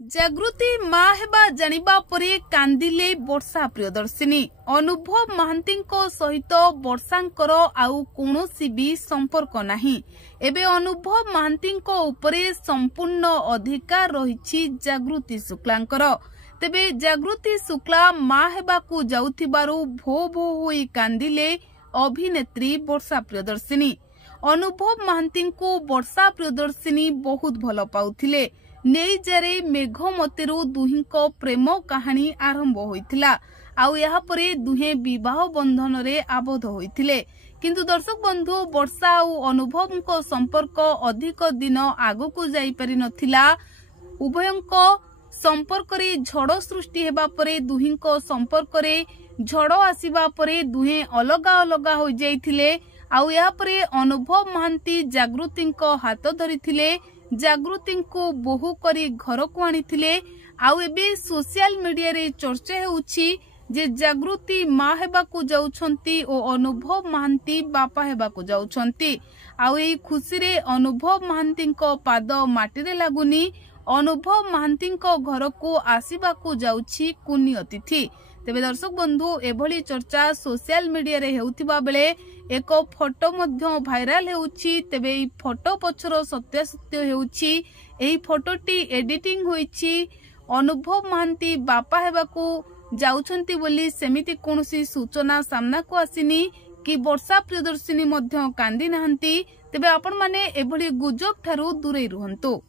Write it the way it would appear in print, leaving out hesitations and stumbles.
जागृति माँ हेबा जानिबा परे कांदिले वर्षा प्रियदर्शिनी। अनुभव महांती सहित वर्षांकर आउ कोनोसी भी संपर्क नाही। एबे अनुभव महांती उपरे संपूर्ण अधिकार रहिछि जागृति शुक्लांकर। तेबे जागृति शुक्ला माँ हेबाकू जाउथिबारु भो भो होई कांदिले अभिनेत्री वर्षा प्रियदर्शिनी। अनुभव महांती को वर्षा प्रियदर्शिनी बहुत भल पाउथिले। नेइजारे मेघमतीरु दुहिंको प्रेम कहानी आरंभ होइथिला। आउ यहाँ परे दुहे विवाह बंधन रे आबद्ध होइथिले। किंतु दर्शक बंधु वर्षा और अनुभव को संपर्क अधिक दिन आगो को जाई पारि नथिला। उभयंको संपर्क रे झड़ सृष्टि हेबा परे दुहिंको संपर्क रे झड़ आसीबा परे दुहे अलगा अलगा हो जाइथिले। आउ यहाँ परे अनुभव महांती जागृति हाथ धरिथिले। जागृति को बोहू करी घर को आनिथिले। आउ एबे सोशल मीडिया रे चर्चा होउछि जे जागृति माँ हेबाकू जाउछंती ओ अनुभव महांती बापा हेबाकू जाउछंती। आउ एई खुशी रे अनुभव महांती पाद माटी रे लागुनी। अनुभव महांती घर को आसीबाकू जाउछि कुनी अतिथि। तेबे दर्शक बंधु एभली चर्चा सोशल मीडिया रे हेउथिबा बेले एक फोटो मध्य भाइराल हेउछि। तेबे ई फोटो पछर सत्यासत्य हेउछि। एई फोटोटी एडिटिंग होइछि। अनुभव महांती बापा हेबाकू जाउछंती बोली सेमिति कोनोसी सूचना सामना को आसिनी कि वर्षा प्रियदर्शिनी मध्य कांदी नाहंती। तेबे आपण माने एभली गुजब ठारू दूरे रुहंतु।